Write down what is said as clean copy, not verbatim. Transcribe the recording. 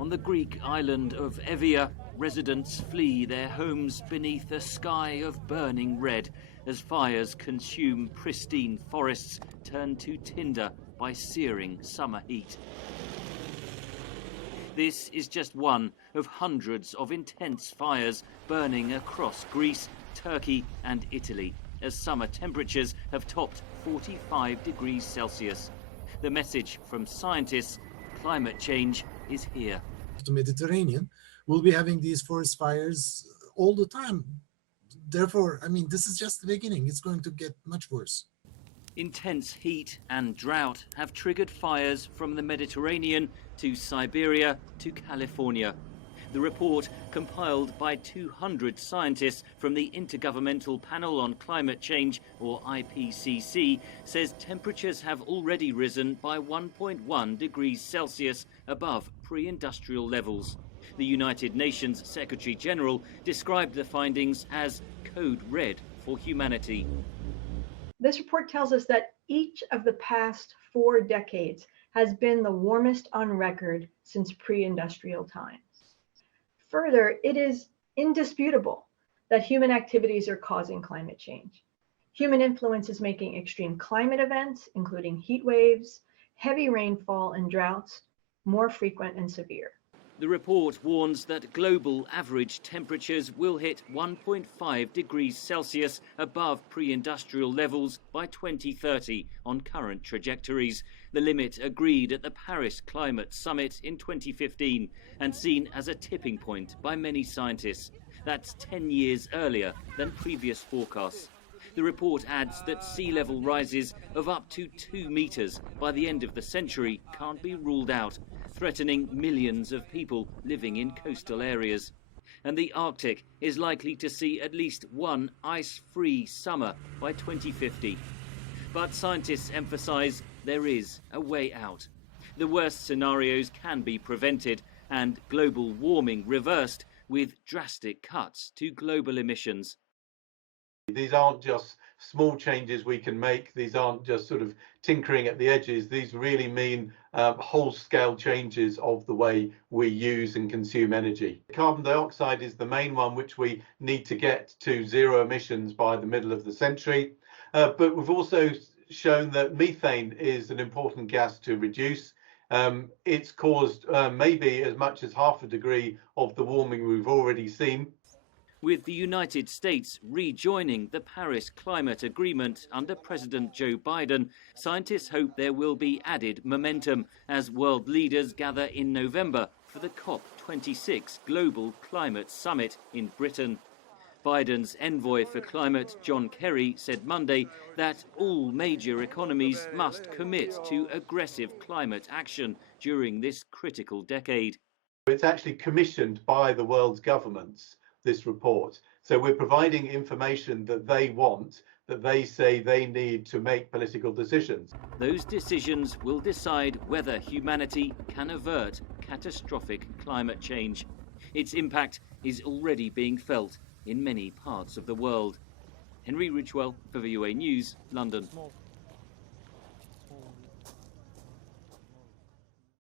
On the Greek island of Evia, residents flee their homes beneath a sky of burning red as fires consume pristine forests turned to tinder by searing summer heat. This is just one of hundreds of intense fires burning across Greece, Turkey and Italy as summer temperatures have topped 45 degrees Celsius. The message from scientists: climate change is here. The Mediterranean will be having these forest fires all the time. Therefore, this is just the beginning. It's going to get much worse. Intense heat and drought have triggered fires from the Mediterranean to Siberia to California. The report, compiled by 200 scientists from the Intergovernmental Panel on Climate Change, or IPCC, says temperatures have already risen by 1.1 degrees Celsius above pre-industrial levels. The United Nations Secretary General described the findings as code red for humanity. This report tells us that each of the past 4 decades has been the warmest on record since pre-industrial times. Further, it is indisputable that human activities are causing climate change. Human influence is making extreme climate events, including heat waves, heavy rainfall, and droughts, more frequent and severe. The report warns that global average temperatures will hit 1.5 degrees Celsius above pre-industrial levels by 2030 on current trajectories, the limit agreed at the Paris Climate Summit in 2015 and seen as a tipping point by many scientists. That's 10 years earlier than previous forecasts. The report adds that sea level rises of up to 2 meters by the end of the century can't be ruled out, threatening millions of people living in coastal areas. And the Arctic is likely to see at least one ice-free summer by 2050. But scientists emphasize there is a way out. The worst scenarios can be prevented and global warming reversed with drastic cuts to global emissions. These aren't just small changes we can make. These aren't just sort of tinkering at the edges. These really mean whole-scale changes of the way we use and consume energy. Carbon dioxide is the main one, which we need to get to zero emissions by the middle of the century. But we've also shown that methane is an important gas to reduce. It's caused maybe as much as 0.5 degree of the warming we've already seen. With the United States rejoining the Paris Climate Agreement under President Joe Biden, scientists hope there will be added momentum as world leaders gather in November for the COP26 Global Climate Summit in Britain. Biden's envoy for climate, John Kerry, said Monday that all major economies must commit to aggressive climate action during this critical decade. It's actually commissioned by the world's governments, this report. So we're providing information that they want, that they say they need to make political decisions. Those decisions will decide whether humanity can avert catastrophic climate change. Its impact is already being felt in many parts of the world. Henry Ridgwell for VOA News, London.